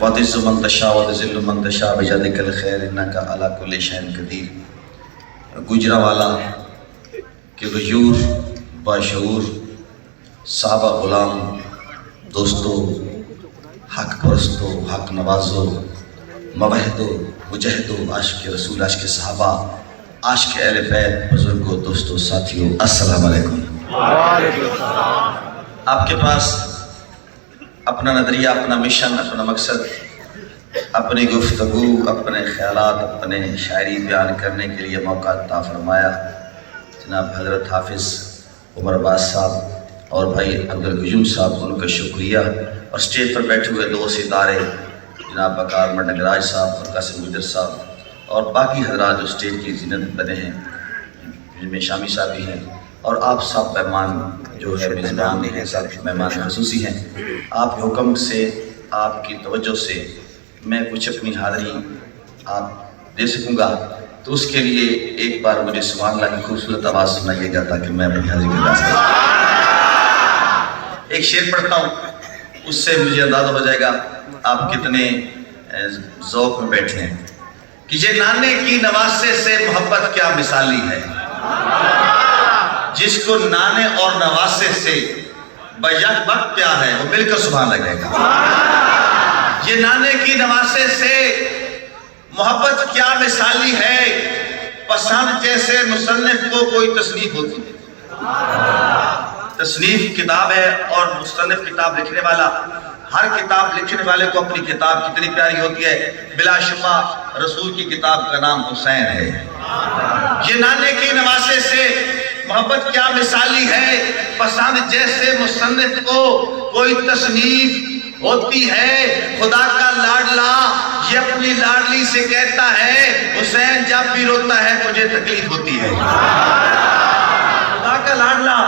وَتِعِزُّ مَن تَشَاءُ وَتُذِلُّ مَن تَشَاءُ بِيَدِكَ الْخَيْرُ إِنَّكَ عَلَىٰ كُلِّ شَيْءٍ قَدِيرٌ۔ گوجرانوالا کے غیور باشعور صحابہ غلام دوستو، حق پرستو، حق نوازو، موحدو، مجاہدو، عاشق رسول، عاشق صحابہ، عاشق اہل بیت، بزرگوں، دوستو، ساتھیوں، السلام علیکم۔ آپ کے پاس اپنا نظریہ، اپنا مشن، اپنا مقصد، اپنی گفتگو، اپنے خیالات، اپنے شاعری بیان کرنے کے لیے موقع عطا فرمایا جناب حضرت حافظ عمر عباس صاحب اور بھائی عبدالقیوم صاحب، ان کا شکریہ۔ اور سٹیج پر بیٹھے ہوئے دو ستارے جناب بکار نگراج صاحب اور قاسم گجر صاحب اور باقی حضرات جو سٹیج کی زینت بنے ہیں، جن میں شامی صاحب بھی ہیں، اور آپ سب مہمان جو ہے میزبان ہیں، سب مہمان خصوصی ہیں۔ آپ کے حکم سے، آپ کی توجہ سے میں کچھ اپنی حاضری آپ دے سکوں گا، تو اس کے لیے ایک بار مجھے سبحان اللہ کی خوبصورت آواز سنائیے گا تاکہ میں اپنی حاضری کے انداز کروں۔ ایک شعر پڑھتا ہوں، اس سے مجھے اندازہ ہو جائے گا آپ کتنے ذوق میں بیٹھے ہیں کہ یہ نانے کی نواسے سے محبت کیا مثالی ہے، جس کو نانے اور نواسے سے بیک وقت کیا ہے وہ مل کر سبحان لگے گا۔ یہ نانے کی نواسے سے محبت کیا مثالی ہے، پسند جیسے مصنف کو کوئی تصنیف ہوتی ہے۔ تصنیف کتاب ہے اور مصنف کتاب لکھنے والا، ہر کتاب لکھنے والے کو اپنی کتاب کتنی پیاری ہوتی ہے۔ بلا شبہ رسول کی کتاب کا نام حسین ہے۔ یہ نانے کی نواسے سے محبت کیا مثالی ہے، پسند جیسے مصنف کو کوئی تصنیف ہوتی ہے۔ خدا کا لاڈلا یہ اپنی لاڈلی سے کہتا ہے، حسین جب بھی روتا ہے مجھے تکلیف ہوتی ہے۔ خدا کا لاڈلا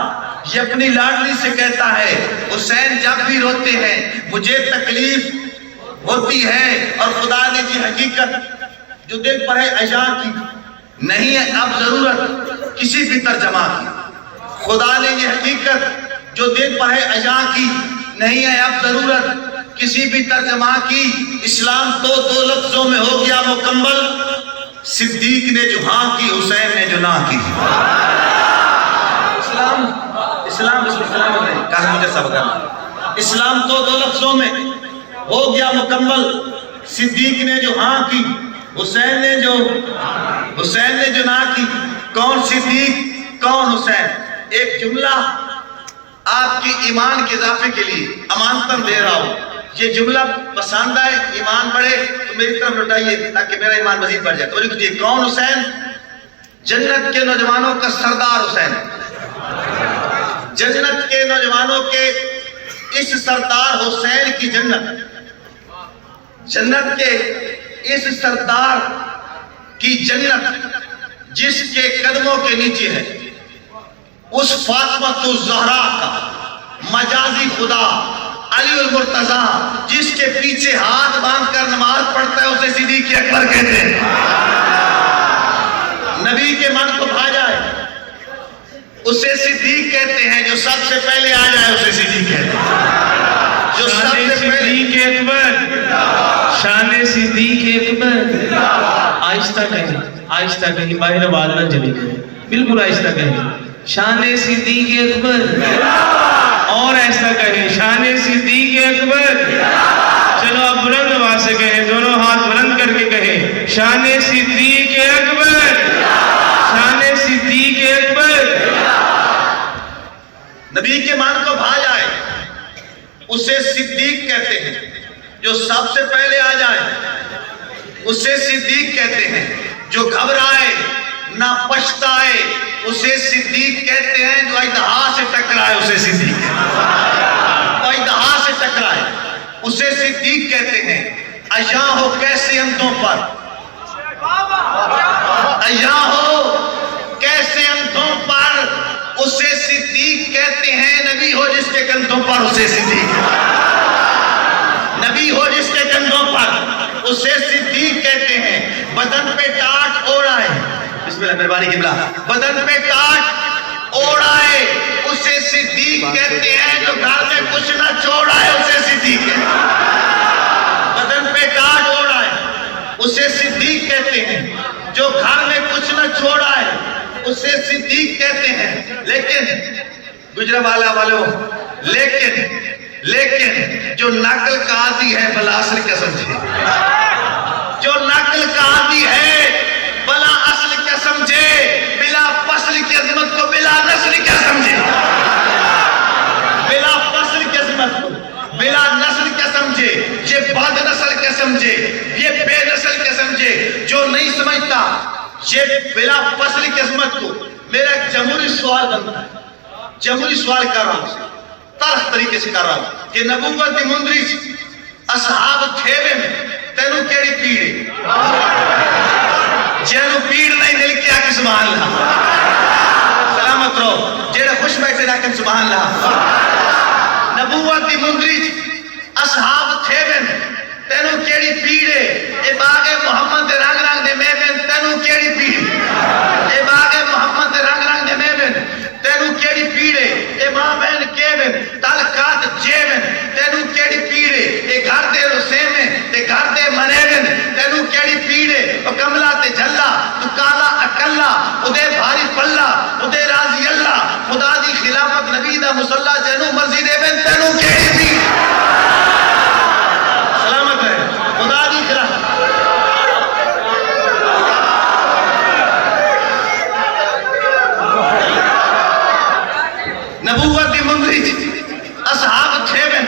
یہ اپنی لاڈلی سے کہتا ہے، حسین جب بھی روتے ہیں مجھے تکلیف ہوتی ہے۔ اور خدا نے جی حقیقت جو دل پر ہے عجا کی، نہیں ہے اب ضرورت کسی بھی ترجمہ کی۔ خدا نے یہ حقیقت جو دل پر ہے عجا کی، نہیں ہے اب ضرورت کسی بھی ترجمہ کی۔ اسلام تو دو لفظوں میں ہو گیا مکمل، صدیق نے جو ہاں کی، حسین نے جو نہ کی۔ اسلام تو دو لفظوں میں ہو گیا مکمل، صدیق نے جو ہاں کی، حسین نے جو نہ کی۔ کون صدیق کون حسین؟ ایک جملہ آپ کی ایمان کے اضافے کے لیے امانتاً دے رہا ہوں، یہ جملہ پسند آئے، ایمان بڑھے تو میری طرف لوٹائیے تاکہ میرا ایمان مزید بڑھ جائے۔ توجہ کیجیے، کون حسین؟ جنت کے نوجوانوں کا سردار حسین۔ جنت کے نوجوانوں کے اس سردار حسین کی جنت کے اس سردار کی جنت جس کے قدموں کے نیچے ہے، اس فاطمہ الزہرا کا مجازی خدا علی المرتضیٰ جس کے پیچھے ہاتھ باندھ کر نماز پڑھتا ہے، اسے صدیق اکبر کہتے ہیں۔ نبی کے من کو بھا جائے اسے صدیق کہتے ہیں، جو سب سے پہلے آ جائے اسے صدیق کہتے ہیں۔ جو سب سے پہلے اکبر، شان صدیق اکبر، آہستہ کہیں، آہستہ کہیں، باہر آواز نہ چلی جائے، بالکل آہستہ کہیں، شان صدیق اکبر، اور ایسا کہیں، شان صدیق اکبر۔ چلو اب بلند آواز سے کہیں، دونوں ہاتھ بلند کر کے کہیں، شان صدیق اکبر، شان صدیق اکبر۔ نبی کے مان کو بھا جائے اسے صدیق کہتے ہیں، جو سب سے پہلے آ جائے اسے صدیق کہتے ہیں، جو گھبرائے نہ پچھتائے اسے صدیق کہتے ہیں، جو اژدہا سے ٹکرائے اسے صدیق کہتے ہیں، اژدہا سے ٹکرائے اسے صدیق کہتے ہیں۔ عیاں ہو کیسے اندھوں پر، عیاں ہو کیسے اندھوں پر اسے صدیق کہتے ہیں۔ نبی ہو جس کے کندھوں پر اسے صدیق، نبی ہو جس کے کندھوں پر اسے صدیق کہتے ہیں۔ بدن پہ ٹاٹ اوڑھائے، بسم اللہ مہربانی قبلہ، بدن پہ ٹاٹ اوڑھائے اسے صدیق کہتے ہیں، جو گھر میں کچھ نہ چھوڑائے اسے صدیق کہتے ہیں۔ بدن اسے صدیق کہتے ہیں. جو گھر میں کچھ نہ چھوڑا ہے اسے صدیق کہتے ہیں. لیکن گجرانوالہ والوں، لیکن جو نقل کا عادی ہے بلا اصل کیا سمجھے؟ جو نقل کا عادی ہے بلا اصل کیا سمجھے؟ بلا فصل کی عظمت کو بلا نسل کیا سمجھے؟ بلا فصل کی عظمت کو بلا نسل کیا سمجھے؟ یہ بد نسل کیا سمجھے؟ یہ بے نسل کیا سمجھے؟ جو نہیں سمجھتا یہ بلا فصل کی عظمت کو. میرا ایک جمہوری سوال بنتا ہے، جمہوری سوال کر رہا ہوں، طرح طریقے سے کر رہا ہوں کہ نبوت دی مندری اصحاب تھیوے میں تینوں کیڑی پیڑے جنہوں پیڑ نہیں مل کے آکے سبحان اللہ سلامت رہو، جنہوں خوش بیٹھے راکن سبحان اللہ. نبوت دی مندری اصحاب تھیوے میں تینوں کیڑی پیڑے اے باغ محمد دے رنگ رنگ دے میوین تینوں کیڑی پیڑے اے باغ محمد دے رنگ رنگ دے میوین تینوں کیڑی پیڑے اے ماں بہن کیوین تعلقات جیوین تینوں کیڑی پیڑے اے گھر دے رسیمیں تے گھر دے منیوین تینوں کیڑی پیڑے او کملہ تے جھلا تو کالا اکلا ادے بھاری پلہ ادے راضی اللہ خدا دی خلافت نبی دا مسلح جنوں مرضی دے بین تینوں کیڑی پیڑے سلامت ہے خدا دی خلافت. نبوت دی مندری اصحاب تھیوین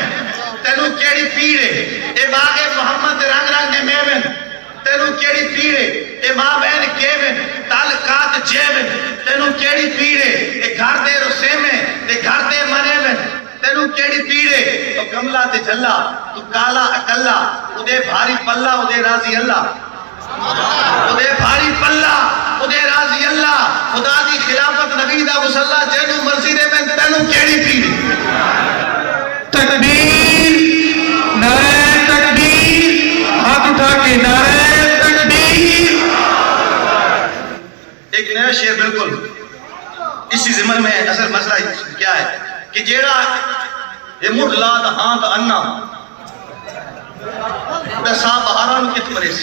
تینوں کیڑی پیڑے اے باغ محمد رنگ رنگ دے میوین تینوں کیڑی پیڑے اے ماں بہن کیوین تعلقات جیوین تینوں کیڑی پیڑے اے گھر دے رسیمیں تے گھر دے منیوین تینوں کیڑی پیڑے تو کملہ تے جھلا تو کالا اکلا ادے بھاری پلہ ادے راضی اللہ ادے بھاری پلہ ادے راضی اللہ خدا دی خلافت نبی دا مسلح جنوں مرضی دے میں تینوں کیڑی پیڑے. تکبیر، نعرہ تکبیر، ہاتھ اٹھا کے نعرہ تکبیر. ایک نیا شعر بالکل اسی ضمن میں اصل مسئلہ کیا ہے کہ جیڑا یہ مڑ لا دا ہاں دا انہ دسا بہاران کت مریس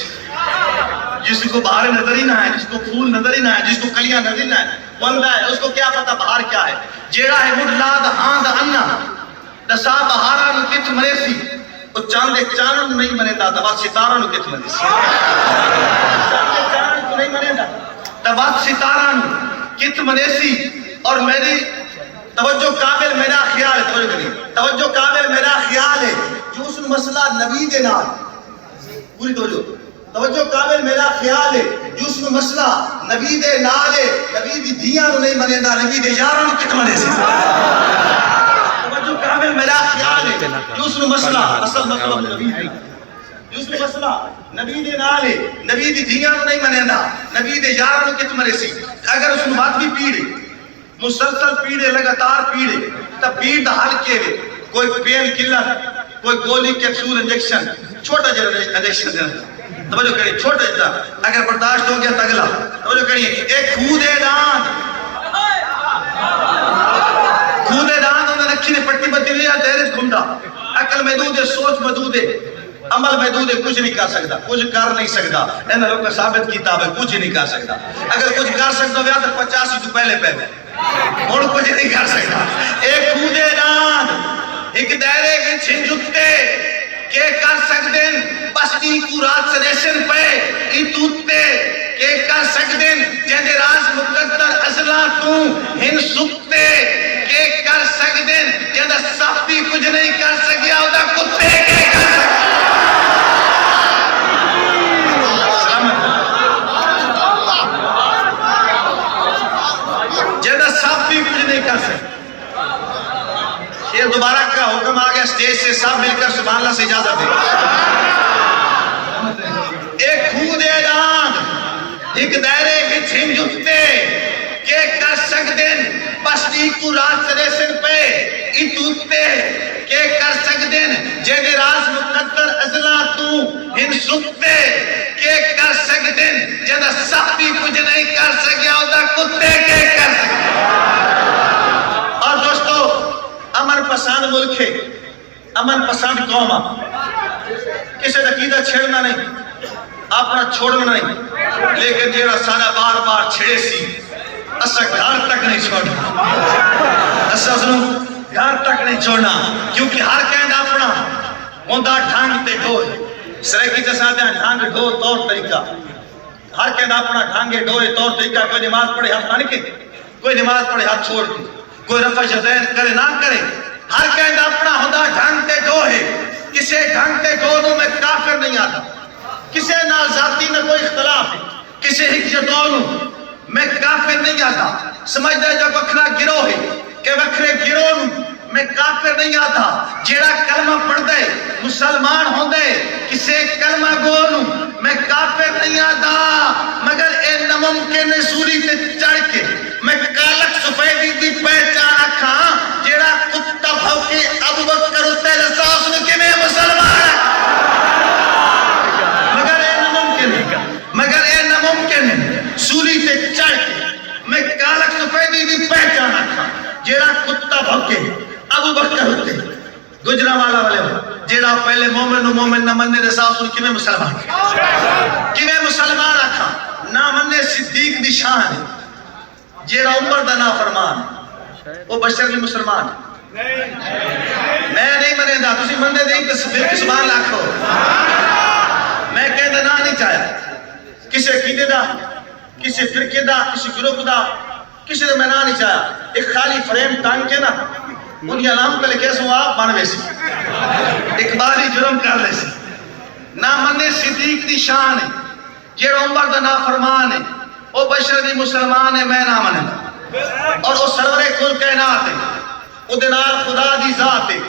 جس کو بہار نظر ہی نہ ہے، جس کو پھول نظر ہی نہ ہے، جس کو کلیاں نظر ہی نہ ہے بندہ ہے اس کو کیا پتا بہار کیا ہے. جیڑا ہے مڑ لا دا ہاں دا انہ دسا بہاران کت مریسی وہ چاند ایک چاند نہیں منے دا دبا ستاران کت مریسی چاند کو نہیں منے دا دبا ستاران کت مریسی. اور میری توجہ قابل میرا خیال ہے، توجہ کریے توجہ قابل میرا خیال ہے جو اس مسئلہ نبی دے نال پوری توجہ قابل میرا خیال ہے جو اس مسئلہ نبی دے نال ہے نبی دی دھیاں نو نہیں منے دا نبی دے یاراں نو کت منے سی. توجہ قابل میرا خیال ہے جو اس مسئلہ اصل مطلب نبی دی جو اس مسئلہ نبی دے نال ہے نبی دی دھیاں نو نہیں منے دا نبی دے یاراں نو کت منے سی. اگر اس بات بھی پیڑے مسلسل پیڑے لگاتار پیڑے تب پیڑ دا حل کے لئے کوئی پین کلر کوئی گولی کیپسول انجیکشن چھوٹا جا انجیکشن دینا توجہ کریے چھوٹا جا اگر برداشت ہو گیا تگلا توجہ کریے ایک خودے دان انہیں رکھی نے پٹی بدی لیا دیرت گھنڈا عقل محدود ہے سوچ محدود ہے عمل محدود ہے کچھ نہیں کر سکتا کچھ کر نہیں سکتا انہیں لوگ نے ثابت کتاب ہے کچھ نہیں کر سکتا اگر کچھ کر سکتا ہو تو 50 تو پہلے اور کچھ نہیں کر سکتا. ایک خودے دان ایک دائرے کے چھن جھکتے کہ کر سکتیں بستی کو رات سریشن پہ اتوتے کہ کر سکتیں جہدے راز مقدر ازلا تو ہن سکتے کہ کر سکتیں جہدہ سختی کچھ نہیں کر سکیا ہوتا کتے کہ کر سکتے. یہ دوبارہ کا حکم آگیا سٹیج سے سب مل کر سبحان اللہ سے اجازت دے. ایک خودے دان ایک دائرے کے چھن جھکتے کہ کر سکتیں بستی کو رات سریشن پہ اتوتے کہ کر سکتیں جہدے راز مقدر ازلا تو ہن سکتے کہ کر سکتیں جہدہ سختی کچھ نہیں کر سکیا ہوتا کتے کہ کر سکتے. اور دوستو امن پسند ملک ہے امن پسند قوم کسی عقیدہ چھیڑنا نہیں اپنا چھوڑنا نہیں، لیکن جیڑا سارا بار بار چھڑے سی اسا گھر تک نہیں چھوڑنا، اسا سنو گھر تک نہیں چھوڑنا، کیونکہ ہر کہندہ اپنا ہوندہ ڈھانگ تے ڈھول، سریکی جیسا دیا ڈھانگ ڈھول طور طریقہ، ہر کہندہ اپنا ڈھانگے ڈھولے طور طریقہ، کوئی نماز پڑھے ہاتھ مانے کے، کوئی نماز پڑھے ہاتھ چھوڑ کے، کوئی رفع یدین کرے نہ کرے، ہر کہندہ اپنا ہوندہ ڈھانگ تے ڈھولے، کسے ڈھانگ تے ڈھولوں میں کافر نہیں آتا، کسے نہ ذاتی میں کوئی اختلاف ہے، کسے حکیتوں میں کافر نہیں آتا، سمجھ دے جب وکھرا گروہ ہے کہ وکھرے گروہ میں کافر نہیں آتا، جیڑا کلمہ پڑھ دے مسلمان ہوں دے کسے کلمہ گونوں میں کافر نہیں آتا، مگر اے نممکن سوری تے چڑھ کے میں کالک سفیدی دی پہچان رکھاں جیڑا کتا بھو کے ابو بکر تیرے ساس میں کہ میں مسلمان ہے، مگر اے نممکن سوری تے چڑھ کے میں کالک سفیدی دی پہچان رکھاں جیڑا کتا بھو کے ابو بکر ہوتے گجرہ والا والے جیڑا پہلے مومن نہ مننے دے صاحب سن کیویں مسلمان کیویں مسلمان رکھا نہ مننے صدیق دی شان ہے، جیڑا عمر دا نافرمان وہ بشر بھی مسلمان میں نہیں منے دا تسی مننے دیں کہ سبحان لاکھو میں کہندہ نہ نہیں چاہیا کسے کیدے دا کسے فرقے دا کسے گروپ دا کسی نے میں نہ نہیں چاہیا، ایک خالی فریم ٹانگ کے نا انہی علام کے لئے کیسے وہ آپ بانوے سی اقبالی جرم کر لے سی نہ مننے صدیق دی شان ہے، جیڑا عمر دا نافرمان ہے، وہ بشر دی مسلمان ہے، میں نہ مننے اور وہ سرور کل کائنات ہے، وہ دنار خدا دی ذات ہے،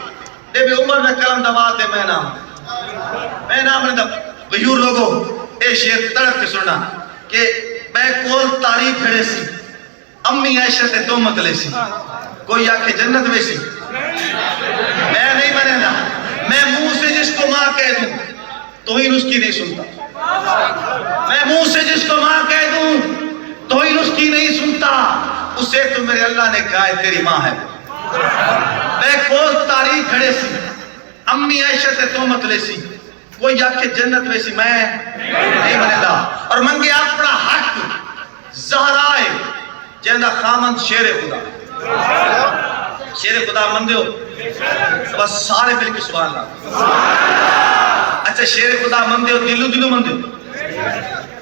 دے بھی عمر میں کلم دوات ہے، میں نہ مننے دا غیور لوگوں اے شیر تڑپ کے سننا کہ میں کول تاریخ پھڑے سی امی عائشہ تے تو مطلے سی کوئی آکھے جنت میں سی میں نہیں منے نا میں منہ سے جس کو ماں کہہ دوں تو ہی اس کی نہیں سنتا، میں منہ سے جس کو ماں کہہ دوں تو ہی اس کی نہیں سنتا، اسے تو میرے اللہ نے کہا ہے تیری ماں ہے، میں کول تاریخ کھڑے سی امی عائشہ تے تو مطلے سی کوئی آکھے جنت میں سی میں نہیں منے دا اور منگے اپنا حق زہرائے جہاں خامند شیر خدا شیر خدا من دیو بس سارے مل کے سبحان اللہ اچھا شیر خدا من دیو دلو من دیو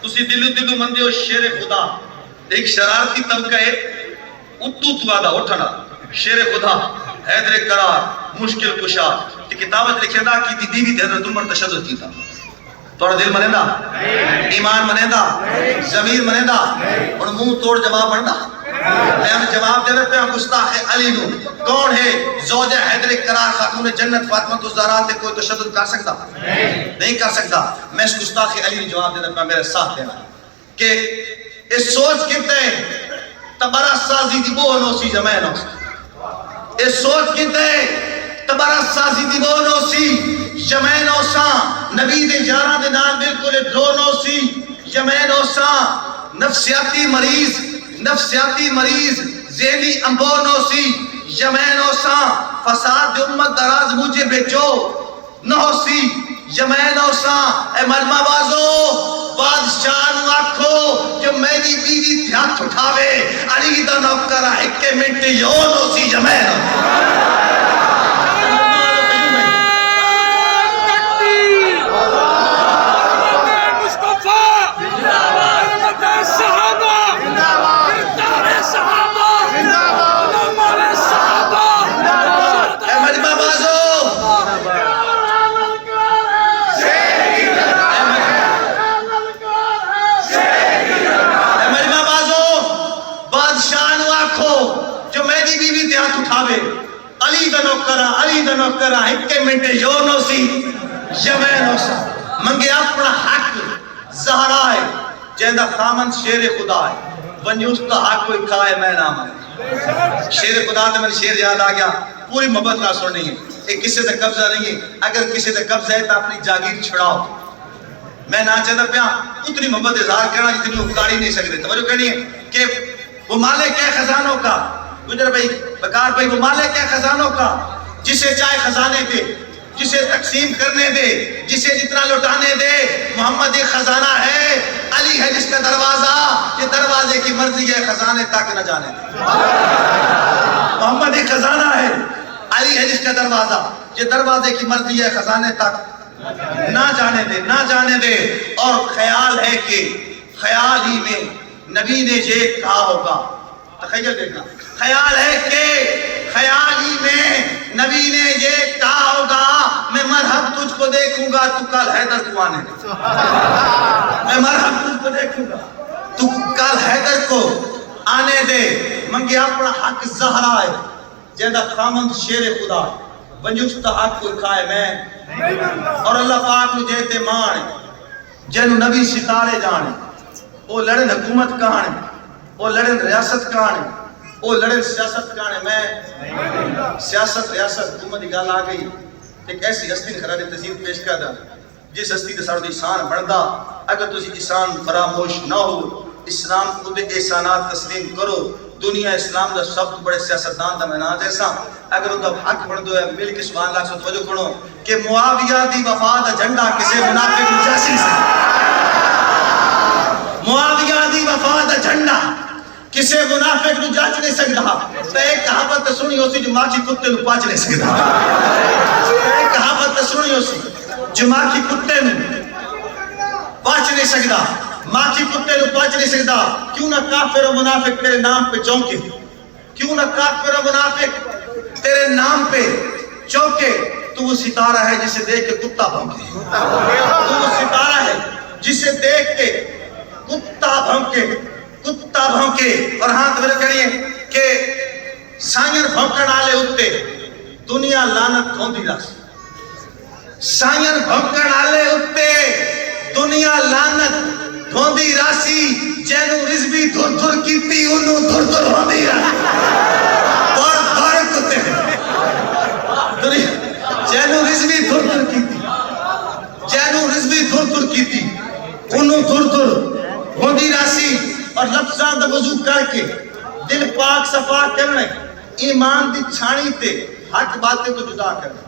تسی دلو من دیو شیر خدا ایک شرارتی طبقہ ہے اتو تو آدھا اٹھنا شیر خدا حیدر قرار مشکل کشا تی کتابت لکھے دا کی دیوی تے حضرت عمر تشدد کی تھا توڑا دل منے دا ایمان منے دا ضمیر منے دا اور منہ توڑ جواب پڑھنا میں ہمیں جواب دے رہے ہیں گستاخ علی نو کون ہے زوجہ حیدر قرار خاتون جنت فاطمہ الزہرا تے کوئی تشدد کر سکتا نہیں کر سکتا میں اس گستاخ علی نے جواب دے رہا میرے ساتھ دینا کہ اس سوچ کہتے ہیں تبرا سازی دی بو نو سی جمعہ نو اس سوچ کہتے ہیں تبرا سازی دی بو نو سی جمعہ نو سا نبی دے جارہ دے نام بالکل دو نو سی جمعہ نو سا نفسیاتی مریض ذہنی امبونو سی یمینو سا فساد امت دراز مجھے بیچو نو سی یمینو سا اے مرمہ بازو بادشاہ نو آکھو جو میری بیوی تھیات اٹھاوے علی دا نوکرہ اکے منٹ یونو سی یمینو علی دا نوکرہ اکے منٹ یونو سی یمینو سا منگے اپنا حق زہرائے جہندہ خامن شیر خدا ہے ونیوستا حق کوئی کھائے میں نام ہے شیر خدا تے میں شیر یاد آ گیا پوری محبت نہ سننی ہے ایک کسی تے قبضہ نہیں ہے اگر کسی تے قبضہ ہے تو اپنی جاگیر چھڑاؤ میں نہ چاہتا پیا اتنی محبت اظہار کرنا جتنی وہ کاری نہیں سکتے توجہ کرنی ہے کہ وہ مالک ہے خزانوں کا گجر بھائی بکار بھائی وہ مالک ہے خزانوں کا جسے چاہے خزانے دے جسے تقسیم کرنے دے جسے جتنا لوٹانے دے محمد ایک خزانہ ہے، علی ہے جس کا دروازہ، یہ دروازے کی مرضی ہے خزانے تک نہ جانے دے۔ محمد ایک خزانہ ہے، علی ہے جس کا دروازہ، یہ دروازے کی مرضی ہے خزانے تک نہ جانے دے، نہ جانے دے۔ اور خیال ہے کہ خیال ہی میں نبی نے یہ کہا ہوگا، تخیل دیکھنا، خیال ہے کہ خیال ہی میں نبی نے یہ کہا ہوگا میں مرحب تجھ کو دیکھوں گا تو کل حیدر کو آنے دے، میں مرحب تجھ کو دیکھوں گا تو کل حیدر کو آنے دے۔ منگے اپنا حق زہرا ہے جیدہ خامند شیر خدا بنجوستا حق کو کھائے میں، اور اللہ پاک نے جیتے مانے جنو نبی ستارے جانے، وہ لڑن حکومت کہانے، وہ لڑن ریاست کہانے، وہ لڑن سیاست کہانے۔ میں سیاست ریاست حکومت کی گل آ گئی، ایک ایسی ہستی نے خراج تحسین پیش کر دا جس ہستی کے ساتھ احسان بڑھدا، اگر تسی احسان فراموش نہ ہو، اسلام کو دے احسانات تسلیم کرو۔ دنیا اسلام دا سب تو بڑے سیاستدان دا مینان جیسا اگر ان دا حق بڑھ دو ہے مل کے سبحان اللہ سے توجہ کرو کہ معاویہ دی وفا دا جھنڈا کسے منافق جیسی سے، معاویہ دی وفا دا جھنڈا کسے منافق نو جاچ نہیں سکتا۔ تو ایک کہاوت سنی ہو سی جو ماچی کتے نو پاچ نہیں سکتا، ایک کہاوت سنی ہو سی جو ماچی کتے نو پاچ نہیں سکتا، ماچی کتے نو پاچ نہیں سکتا۔ کیوں نہ کافر و منافق تیرے نام پہ چونکے، کیوں نہ کافر و منافق تیرے نام پہ چونکے۔ تو وہ ستارہ ہے جسے دیکھ کے کتا بھونکے، تو وہ ستارہ ہے جسے دیکھ کے کتا بھونکے، کتا بھونکے۔ اور ہاں تو میرے کہنی ہے کہ سائن بھونکن آلے اتے دنیا لانت کھوندی راس، سائن بھونکن آلے اتے دنیا لانت دھوندی راسی، جینو رزبی دھر دھر کیتی انہوں دھر دھر ہوندی راسی، دھر دھر کتے ہیں جینو رزبی دھر دھر کیتی، جینو رزبی دھر دھر کیتی انہوں دھر دھر ہوندی راسی۔ اور لفظاں دا وضو کر کے دل پاک صفا کرنے، ایمان دی چھانی تے حق باتیں تو جدا کرنا،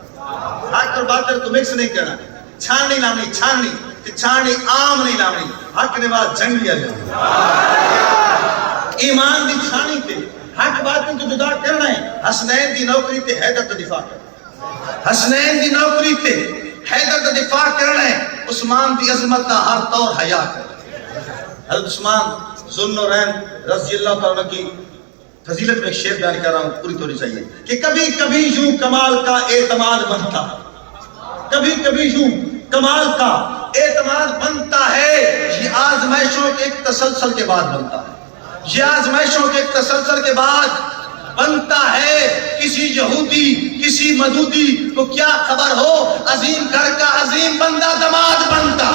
حق اور باتیں تو مکس نہیں کرنا، چھانی لامنی چھانی چھانی عام نہیں لامنی، حق نے بات جنگ لیا جائے، ایمان دی چھانی تے حق باتیں تو جدا کرنا ہے۔ حسنین دی نوکری تے حیدر دا دفاع کرنا، حسنین دی نوکری تے حیدر دا دفاع کرنا ہے۔ عثمان دی عظمت دا ہر طور حیا کرنا، حضرت عثمان ذوالنورین رضی اللہ تعالیٰ کی فضیلت میں ایک شعر بیان کر رہا ہوں، پوری طوری چاہیے کہ کبھی کبھی یوں کمال کا اعتماد بنتا، کبھی کبھی یوں کمال کا اعتماد بنتا ہے، یہ آزمائشوں کے ایک تسلسل کے بعد بنتا ہے، یہ آزمائشوں کے ایک تسلسل کے بعد بنتا ہے۔ کسی یہودی کسی مدودی کو کیا خبر ہو عظیم گھر کا عظیم بندہ دماد بنتا،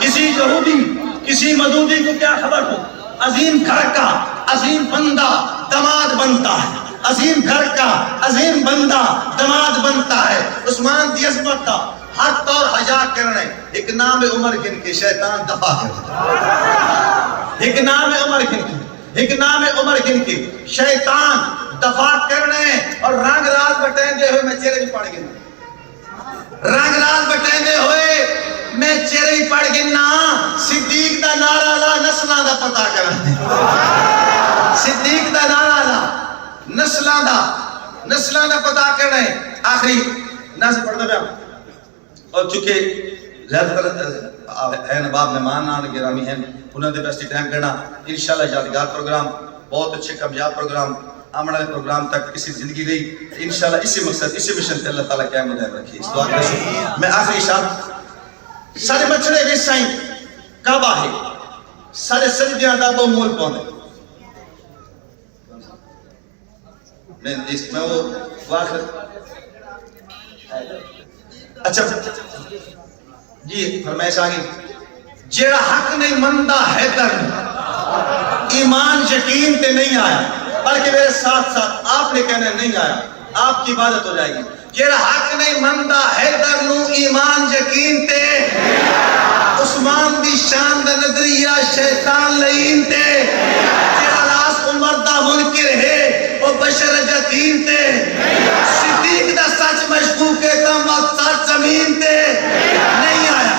کسی یہودی کسی مدودی کو کیا خبر ہو عظیم گھر کا عظیم بندہ دماد بنتا ہے، عظیم گھر کا عظیم بندہ دماد بنتا ہے۔ عثمان دی عظمت کا ہر طور حیا کرنے، ایک نام عمر گن کے شیطان دفاع کرنے، ایک نام عمر گن کے، ایک نام عمر گن کے شیطان دفاع کرنے۔ اور رنگ رات بٹین دے ہوئے میں چہرے بھی پڑھ گنا، رنگ رات بٹین دے ہوئے میں چہرے ہی پڑھ گنا، صدیق دا نعرہ لا نسلاں دا پتہ کرنے، صدیق دا نعرہ لا نسلاں دا پتہ کرنے۔ آخری نظر پڑھ دے پیا، اور چونکہ زیادہ تر ہیں باب مہمان آن گرامی ہیں انہوں نے بیسٹی ٹائم کرنا انشاءاللہ یادگار پروگرام، بہت اچھے کامیاب پروگرام، آمن والے پروگرام تک کسی زندگی رہی انشاءاللہ اسی مقصد اسی مشن سے اللہ تعالیٰ قائم دائم رکھی۔ اس دعا کریں میں آخری شاہ سارے بچڑے ویسائیں کعبہ ہے، سارے سجدیاں دا بہت مول پاؤں میں وہ واخر اچھا جی فرمائش آگئی جیڑا حق نہیں مندہ حیدر ایمان یقین تے نہیں آیا، بلکہ میرے ساتھ ساتھ آپ نے کہنا نہیں آیا، آپ کی عبادت ہو جائے گی۔ جیڑا حق نہیں مندہ حیدر نو ایمان یقین تے عثمان دی شان دا نظریہ شیطان لئین تے، جیڑا راس عمر دا منکر ہے وہ بشر یقین تے، صدیق دا سچ مشکوک ہے تم وقت سچ زمین تے نہیں آیا۔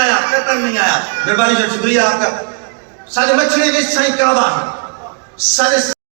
آیا قطن نہیں آیا. مہربانی جو شکریہ آپ کا. سارے مچھلی بھی صحیح کعبہ ہے. سارے